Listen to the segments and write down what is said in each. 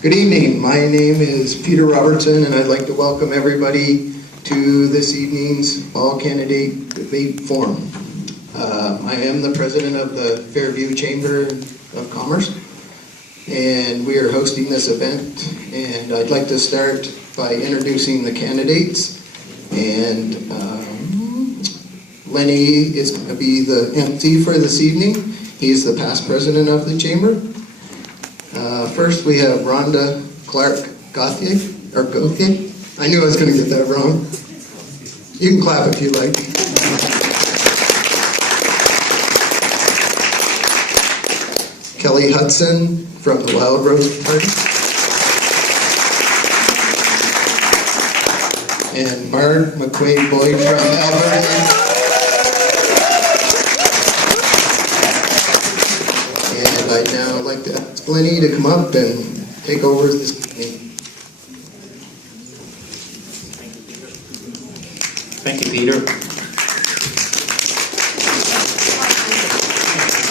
Good evening. My name is Peter Robertson, and I'd like to welcome everybody to this evening's all-candidate debate forum. I am the president of the Fairview Chamber of Commerce, and we are hosting this event. And I'd like to start by introducing the candidates. And Lenny is going to be the MC for this evening. He's the past president of the chamber. First, we have Rhonda Clark Gauthier. I knew I was going to get that wrong. You can clap if you like. Kelly Hudson from the Wild Rose Party. And Marg McCuaig-Boyd from Alberta. And I'd now like to ask Lenny to come up and take over this meeting. Thank you, Peter.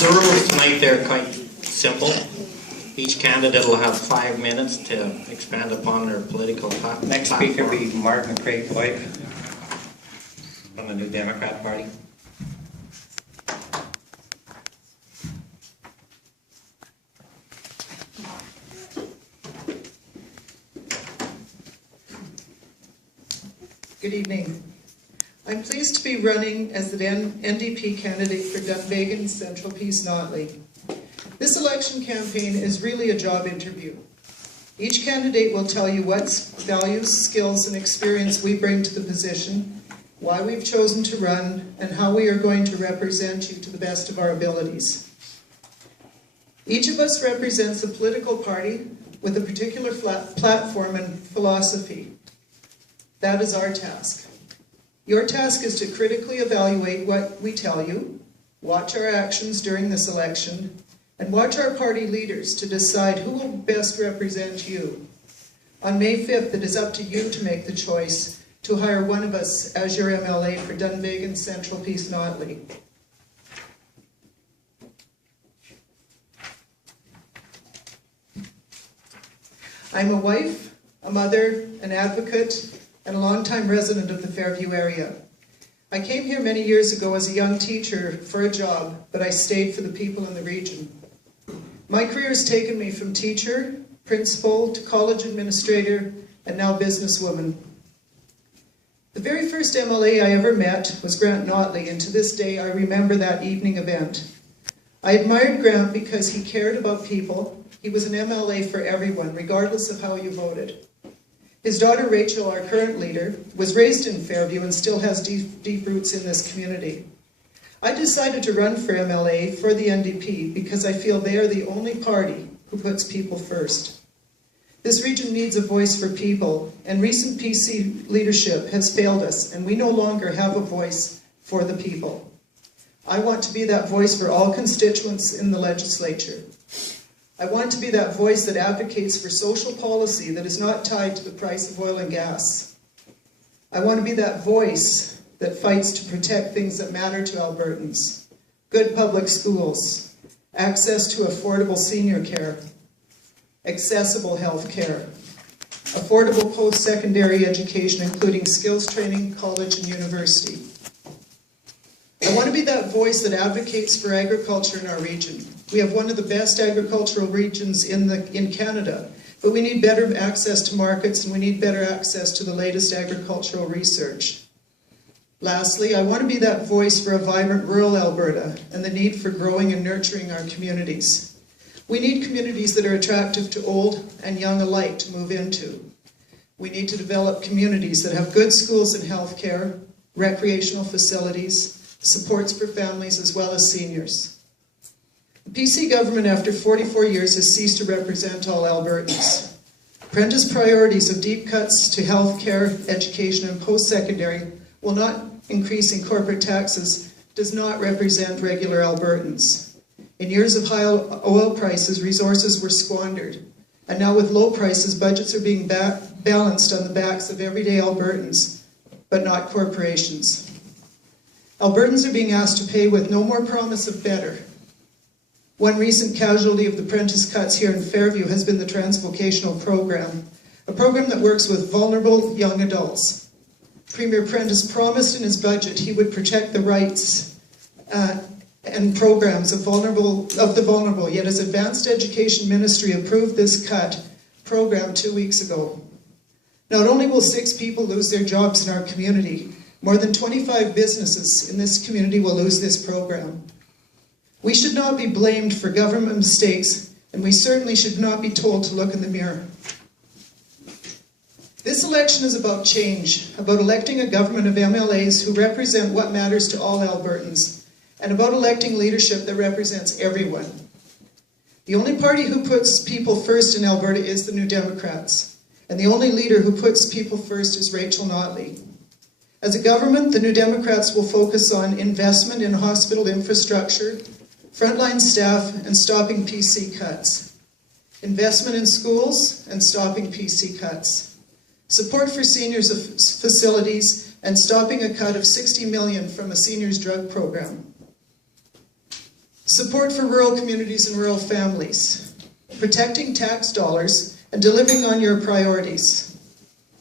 The rules tonight, they're quite simple. Each candidate will have 5 minutes to expand upon their political platform. Next speaker will be Marg McCuaig-Boyd from the New Democrat Party. Good evening. I'm pleased to be running as the NDP candidate for Dunvegan Central Peace Notley. This election campaign is really a job interview. Each candidate will tell you what values, skills, and experience we bring to the position, why we've chosen to run, and how we are going to represent you to the best of our abilities. Each of us represents a political party with a particular platform and philosophy. That is our task. Your task is to critically evaluate what we tell you, watch our actions during this election, and watch our party leaders to decide who will best represent you. On May 5th, it is up to you to make the choice to hire one of us as your MLA for Dunvegan Central Peace Notley. I'm a wife, a mother, an advocate, and a longtime resident of the Fairview area. I came here many years ago as a young teacher for a job, but I stayed for the people in the region. My career has taken me from teacher, principal, to college administrator, and now businesswoman. The very first MLA I ever met was Grant Notley, and to this day I remember that evening event. I admired Grant because he cared about people. He was an MLA for everyone, regardless of how you voted. His daughter Rachel, our current leader, was raised in Fairview and still has deep roots in this community. I decided to run for MLA for the NDP because I feel they are the only party who puts people first. This region needs a voice for people, and recent PC leadership has failed us, and we no longer have a voice for the people. I want to be that voice for all constituents in the legislature. I want to be that voice that advocates for social policy that is not tied to the price of oil and gas. I want to be that voice that fights to protect things that matter to Albertans. Good public schools, access to affordable senior care, accessible health care, affordable post-secondary education, including skills training, college, and university. I want to be that voice that advocates for agriculture in our region. We have one of the best agricultural regions in Canada, but we need better access to markets and we need better access to the latest agricultural research. Lastly, I want to be that voice for a vibrant rural Alberta and the need for growing and nurturing our communities. We need communities that are attractive to old and young alike to move into. We need to develop communities that have good schools and healthcare, recreational facilities, supports for families as well as seniors. The PC government, after 44 years, has ceased to represent all Albertans. Prentice's priorities of deep cuts to health care, education, and post-secondary, while not increasing corporate taxes, does not represent regular Albertans. In years of high oil prices, resources were squandered. And now with low prices, budgets are being balanced on the backs of everyday Albertans, but not corporations. Albertans are being asked to pay with no more promise of better. One recent casualty of the apprentice cuts here in Fairview has been the transvocational program, a program that works with vulnerable young adults. Premier Prentice promised in his budget he would protect the rights and programs of the vulnerable, yet his Advanced Education Ministry approved this cut program 2 weeks ago. Not only will 6 people lose their jobs in our community, more than 25 businesses in this community will lose this program. We should not be blamed for government mistakes, and we certainly should not be told to look in the mirror. This election is about change, about electing a government of MLAs who represent what matters to all Albertans, and about electing leadership that represents everyone. The only party who puts people first in Alberta is the New Democrats, and the only leader who puts people first is Rachel Notley. As a government, the New Democrats will focus on investment in hospital infrastructure, frontline staff, and stopping PC cuts. Investment in schools and stopping PC cuts. Support for seniors facilities and stopping a cut of $60 million from a seniors drug program. Support for rural communities and rural families. Protecting tax dollars and delivering on your priorities.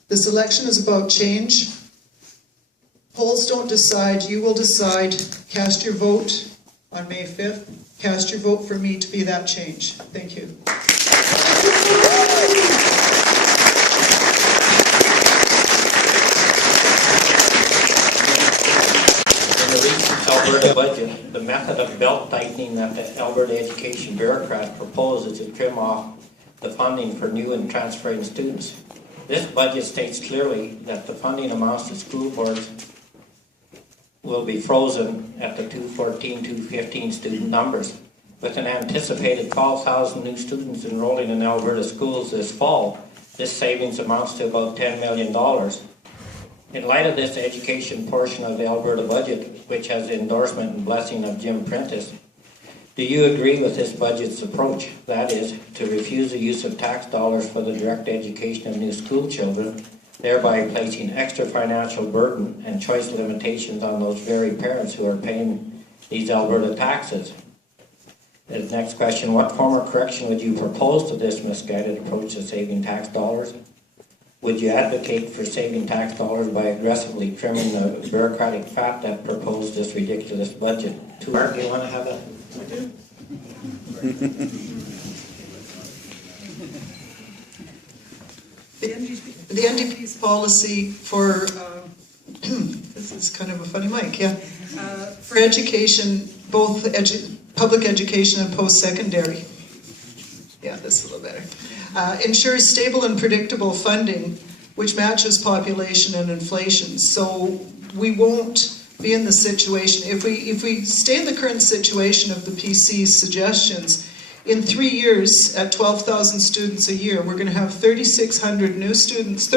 This election is about change. Polls don't decide, you will decide. Cast your vote on May 5th. Cast your vote for me to be that change. Thank you. In the recent Alberta budget, the method of belt tightening that the Alberta education bureaucrats propose is to trim off the funding for new and transferring students. This budget states clearly that the funding amounts to school boards will be frozen at the 214, 215 student numbers. With an anticipated 12,000 new students enrolling in Alberta schools this fall, this savings amounts to about $10 million. In light of this education portion of the Alberta budget, which has the endorsement and blessing of Jim Prentice, do you agree with this budget's approach? That is, to refuse the use of tax dollars for the direct education of new school children, thereby placing extra financial burden and choice limitations on those very parents who are paying these Alberta taxes? The next question, what form of correction would you propose to this misguided approach to saving tax dollars? Would you advocate for saving tax dollars by aggressively trimming the bureaucratic fat that proposed this ridiculous budget? Marg, do you want to have a... The NDP's policy for, this is kind of a funny mic, yeah, for education, both public education and post-secondary, yeah, this is a little better, ensures stable and predictable funding which matches population and inflation. So we won't be in the situation, if we stay in the current situation of the PC's suggestions, in 3 years, at 12,000 students a year, we're going to have 36,000 new students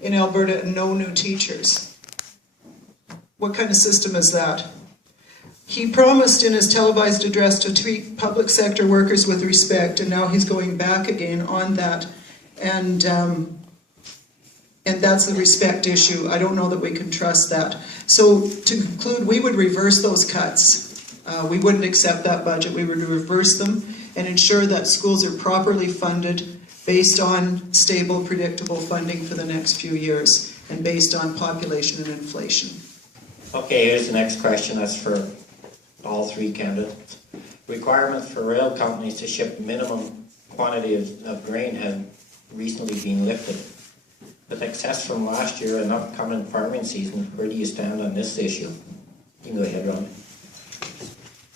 in Alberta and no new teachers. What kind of system is that? He promised in his televised address to treat public sector workers with respect, and now he's going back again on that. And that's the respect issue. I don't know that we can trust that. So to conclude, we would reverse those cuts. We wouldn't accept that budget. We would reverse them and ensure that schools are properly funded based on stable, predictable funding for the next few years and based on population and inflation. Okay, here's the next question. That's for all 3 candidates. Requirements for rail companies to ship minimum quantity of grain have recently been lifted. With excess from last year and upcoming farming season, where do you stand on this issue? You can go ahead, Ron.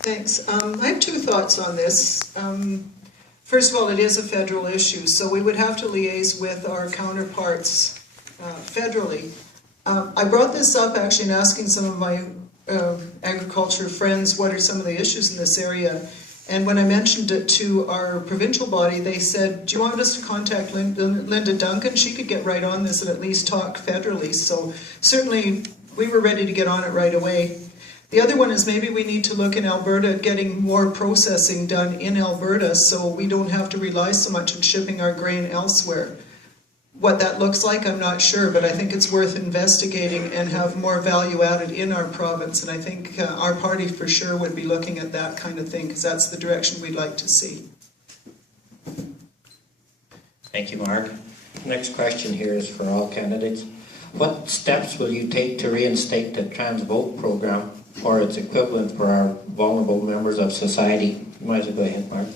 Thanks. I have 2 thoughts on this. First of all, it is a federal issue, so we would have to liaise with our counterparts federally. I brought this up actually in asking some of my agriculture friends what are some of the issues in this area. And when I mentioned it to our provincial body, they said, do you want us to contact Linda Duncan? She could get right on this and at least talk federally. So certainly we were ready to get on it right away. The other one is maybe we need to look in Alberta at getting more processing done in Alberta so we don't have to rely so much on shipping our grain elsewhere. What that looks like, I'm not sure, but I think it's worth investigating and have more value added in our province. And I think our party for sure would be looking at that kind of thing, because that's the direction we'd like to see. Thank you, Marg. Next question here is for all candidates. What steps will you take to reinstate the trans vote program or its equivalent for our vulnerable members of society? You might as well go ahead, Marg.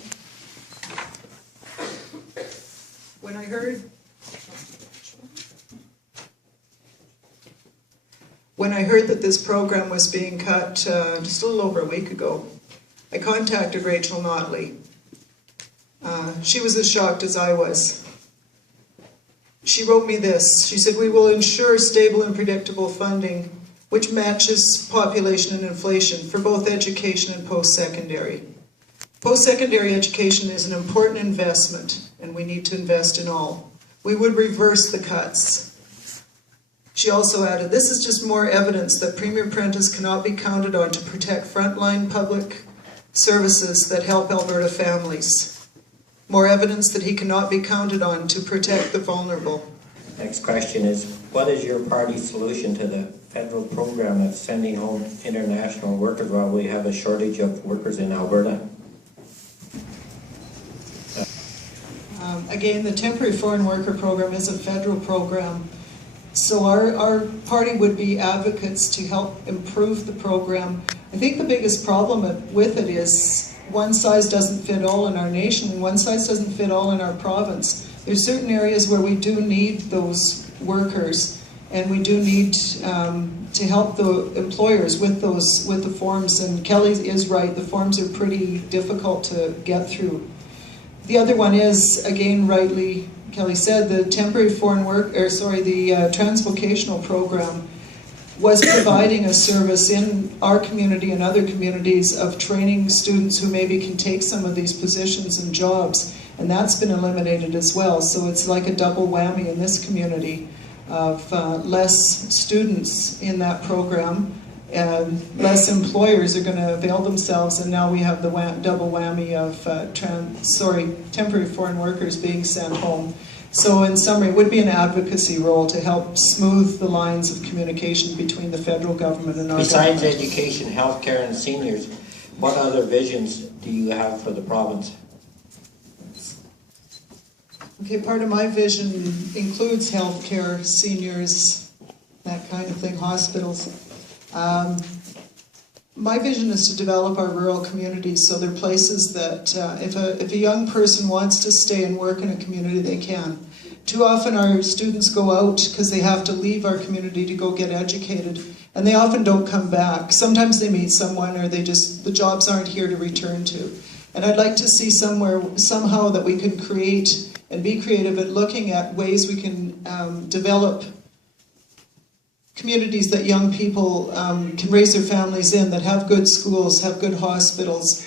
When I heard that this program was being cut just a little over a week ago, I contacted Rachel Notley. She was as shocked as I was. She wrote me this. She said, "We will ensure stable and predictable funding which matches population and inflation for both education and post-secondary. Post-secondary education is an important investment, and we need to invest in all. We would reverse the cuts." She also added, "This is just more evidence that Premier Prentice cannot be counted on to protect frontline public services that help Alberta families. More evidence that he cannot be counted on to protect the vulnerable." Next question is, what is your party's solution to the federal program of sending home international workers while we have a shortage of workers in Alberta? Again, the temporary foreign worker program is a federal program. So our party would be advocates to help improve the program. I think the biggest problem with it is one size doesn't fit all in our nation, and one size doesn't fit all in our province. There's certain areas where we do need those workers, and we do need to help the employers with the forms. And Kelly is right; the forms are pretty difficult to get through. The other one is, again, rightly Kelly said, the temporary foreign work, the transvocational program was providing a service in our community and other communities of training students who maybe can take some of these positions and jobs, and that's been eliminated as well. So it's like a double whammy in this community of less students in that program, and less employers are going to avail themselves, and now we have the double whammy of temporary foreign workers being sent home. So in summary, it would be an advocacy role to help smooth the lines of communication between the federal government and our Besides government. education, healthcare, and seniors, what other visions do you have for the province? Okay, part of my vision includes healthcare, seniors, that kind of thing, hospitals. My vision is to develop our rural communities, so they're places that if a young person wants to stay and work in a community, they can. Too often our students go out because they have to leave our community to go get educated, and they often don't come back. Sometimes they meet someone, or the jobs aren't here to return to. And I'd like to see somehow that we can create and be creative at looking at ways we can develop communities that young people can raise their families in, that have good schools, have good hospitals.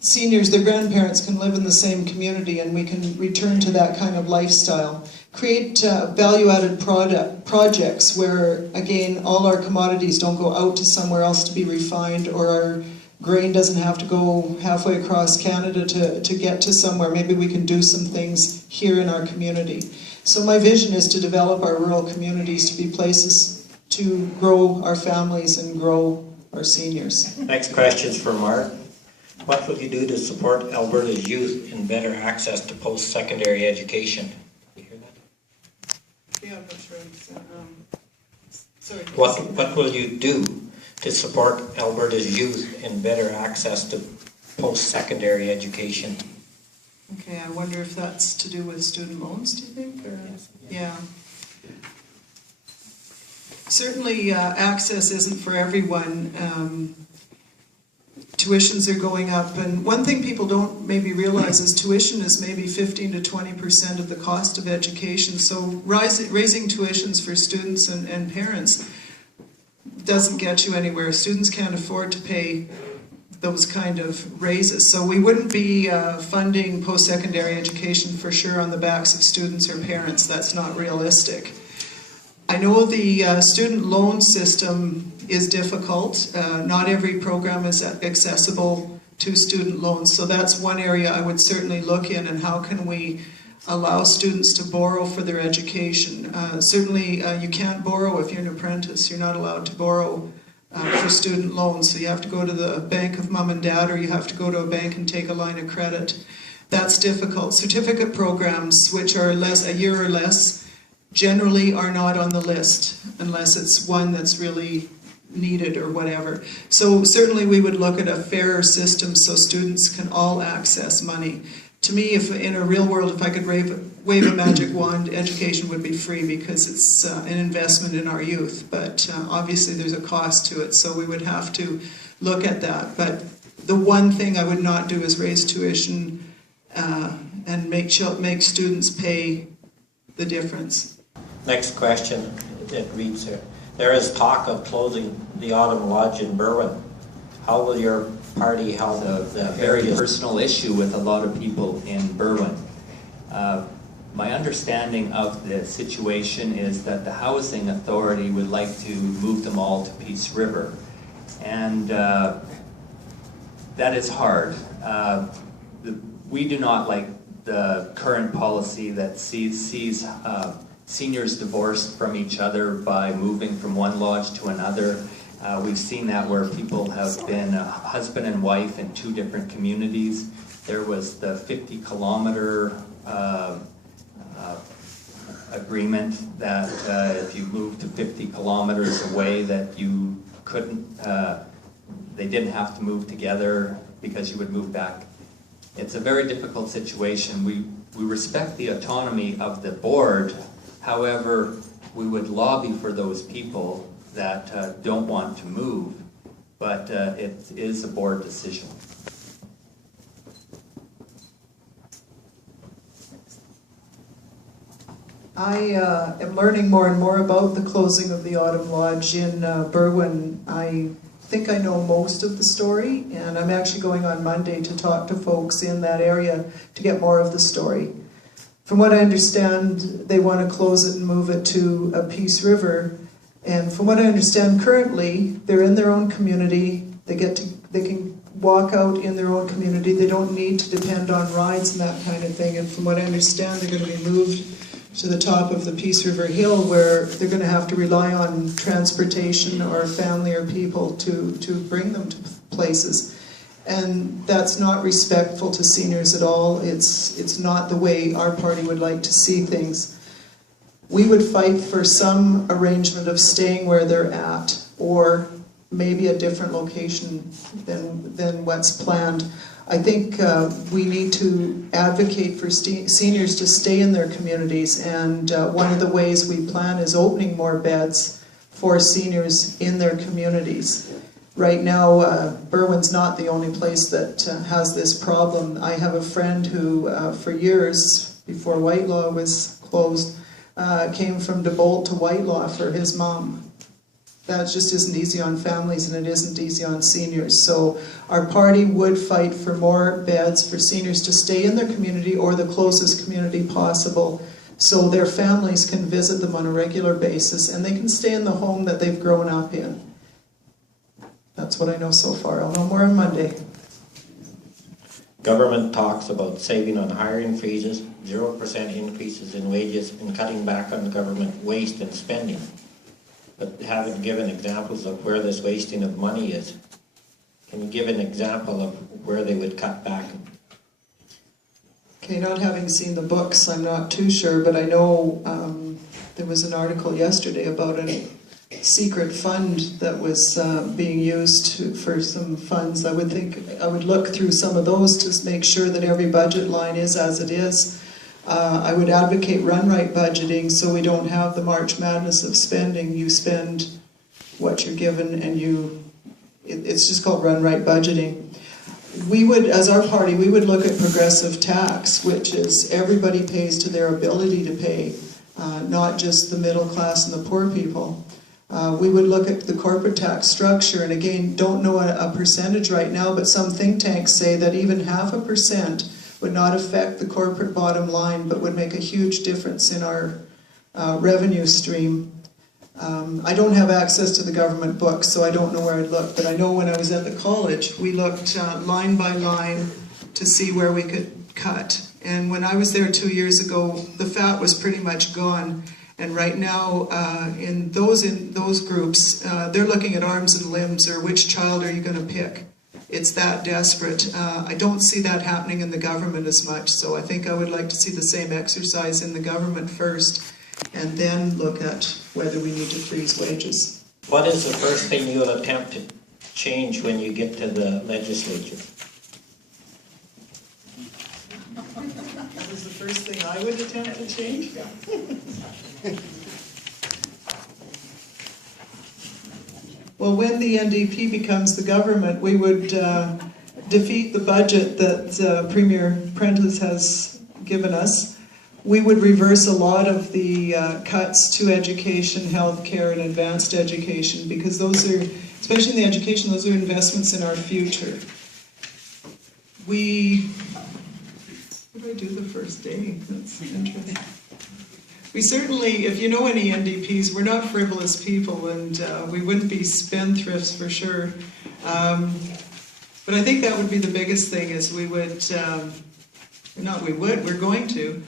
Seniors, their grandparents can live in the same community, and we can return to that kind of lifestyle. Create value-added projects where, again, all our commodities don't go out to somewhere else to be refined, or our grain doesn't have to go halfway across Canada to get to somewhere. Maybe we can do some things here in our community. So my vision is to develop our rural communities to be places to grow our families and grow our seniors. Next question is for Marg. What will you do to support Alberta's youth in better access to post-secondary education? Did you hear that? Yeah, I'm not sure. Sorry. What will you do to support Alberta's youth in better access to post-secondary education? Okay, I wonder if that's to do with student loans, do you think? Or? Yes. Yeah. Certainly access isn't for everyone. Tuitions are going up, and one thing people don't maybe realize is tuition is maybe 15 to 20% of the cost of education. So raising tuitions for students and parents doesn't get you anywhere. Students can't afford to pay those kind of raises. So we wouldn't be funding post-secondary education for sure on the backs of students or parents. That's not realistic. I know the student loan system is difficult. Not every program is accessible to student loans, so that's one area I would certainly look in, and how can we allow students to borrow for their education. Certainly you can't borrow if you're an apprentice. You're not allowed to borrow for student loans, so you have to go to the bank of mom and dad, or you have to go to a bank and take a line of credit. That's difficult. Certificate programs, which are a year or less, generally are not on the list unless it's one that's really needed or whatever. So certainly we would look at a fairer system so students can all access money. To me, if in a real world, if I could wave a magic wand, education would be free because it's an investment in our youth. But obviously there's a cost to it, so we would have to look at that. But the one thing I would not do is raise tuition and make students pay the difference. Next question, it reads here. There is talk of closing the Autumn Lodge in Berwyn. How will your party help the Very various... personal issue with a lot of people in Berwyn. My understanding of the situation is that the Housing Authority would like to move them all to Peace River. And that is hard. We do not like the current policy that sees seniors divorced from each other by moving from one lodge to another. We've seen that where people have been a husband and wife in two different communities. There was the 50-kilometer agreement that if you moved to 50 kilometers away that you couldn't, they didn't have to move together because you would move back. It's a very difficult situation. We respect the autonomy of the board. However, we would lobby for those people that don't want to move, but it is a board decision. I am learning more and more about the closing of the Autumn Lodge in Berwyn. I think I know most of the story, and I'm actually going on Monday to talk to folks in that area to get more of the story. From what I understand, they want to close it and move it to Peace River. And from what I understand currently, they're in their own community. They can walk out in their own community. They don't need to depend on rides and that kind of thing. And from what I understand, they're going to be moved to the top of the Peace River Hill, where they're going to have to rely on transportation or family or people to bring them to places. And that's not respectful to seniors at all. It's not the way our party would like to see things. We would fight for some arrangement of staying where they're at, or maybe a different location than what's planned. I think we need to advocate for seniors to stay in their communities, and one of the ways we plan is opening more beds for seniors in their communities. Right now, Berwyn's not the only place that has this problem. I have a friend who, for years, before Whitelaw was closed, came from DeBolt to Whitelaw for his mom. That just isn't easy on families, and it isn't easy on seniors. So our party would fight for more beds for seniors to stay in their community or the closest community possible, so their families can visit them on a regular basis and they can stay in the home that they've grown up in. That's what I know so far. I'll know more on Monday. Government talks about saving on hiring freezes, 0% increases in wages, and cutting back on government waste and spending. But haven't given examples of where this wasting of money is. Can you give an example of where they would cut back? Okay, not having seen the books, I'm not too sure, but I know there was an article yesterday about a secret fund that was being used for some funds. I would think I would look through some of those to make sure that every budget line is as it is. I would advocate run-right budgeting so we don't have the March Madness of spending. You spend what you're given and it's just called run-right budgeting. We would, as our party, we would look at progressive tax, which is everybody pays to their ability to pay, not just the middle class and the poor people. We would look at the corporate tax structure, and again, don't know a percentage right now, but some think tanks say that even 0.5% would not affect the corporate bottom line, but would make a huge difference in our revenue stream. I don't have access to the government books, so I don't know where I'd look, but I know when I was at the college, we looked line by line to see where we could cut. And when I was there 2 years ago, the fat was pretty much gone. And right now, in those groups, they're looking at arms and limbs, or which child are you going to pick? It's that desperate. I don't see that happening in the government as much, so I think I would like to see the same exercise in the government first, and then look at whether we need to freeze wages. What is the first thing you'll attempt to change when you get to the legislature? That is the first thing I would attempt to change. Well, when the NDP becomes the government, we would defeat the budget that Premier Prentice has given us. We would reverse a lot of the cuts to education, healthcare, and advanced education, because those are, especially in the education, those are investments in our future. What did I do the first day? That's interesting. We certainly, if you know any NDPs, we're not frivolous people, and we wouldn't be spendthrifts for sure. But I think that would be the biggest thing, is we would, we're going to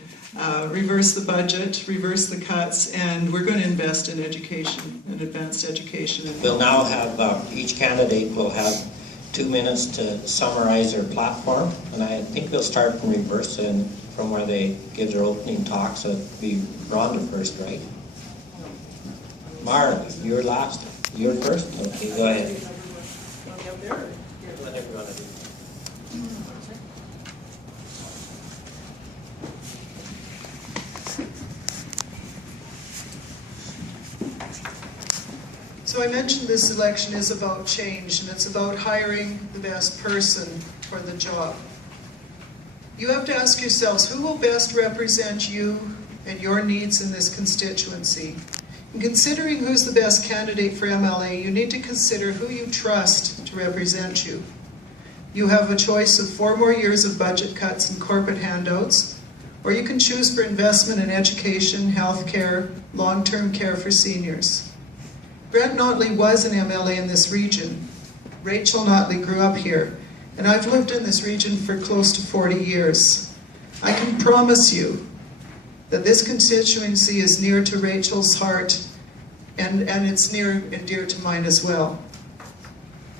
reverse the budget, reverse the cuts, and we're going to invest in education and advanced education. We'll now have, each candidate will have 2 minutes to summarize their platform, and I think we'll start in reverse and from where they give their opening talk, so it'll be Rhonda first, right? Marg, you're last. You're first? Okay, go ahead. Whatever you want to do. So I mentioned this election is about change, and it's about hiring the best person for the job. You have to ask yourselves, who will best represent you and your needs in this constituency? In considering who's the best candidate for MLA, you need to consider who you trust to represent you. You have a choice of 4 more years of budget cuts and corporate handouts, or you can choose for investment in education, healthcare, long-term care for seniors. Brett Notley was an MLA in this region. Rachel Notley grew up here, and I've lived in this region for close to 40 years. I can promise you that this constituency is near to Rachel's heart, and it's near and dear to mine as well.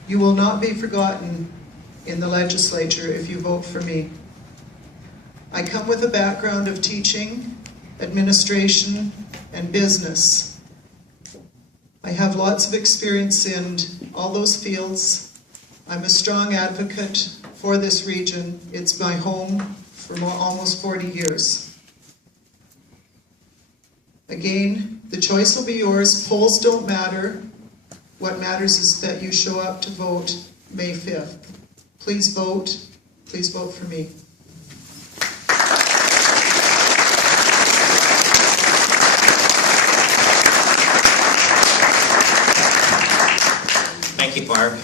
You will not be forgotten in the legislature if you vote for me. I come with a background of teaching, administration, and business. I have lots of experience in all those fields. I'm a strong advocate for this region. It's my home for almost 40 years. Again, the choice will be yours. Polls don't matter. What matters is that you show up to vote May 5th. Please vote. Please vote for me. Thank you, Barb.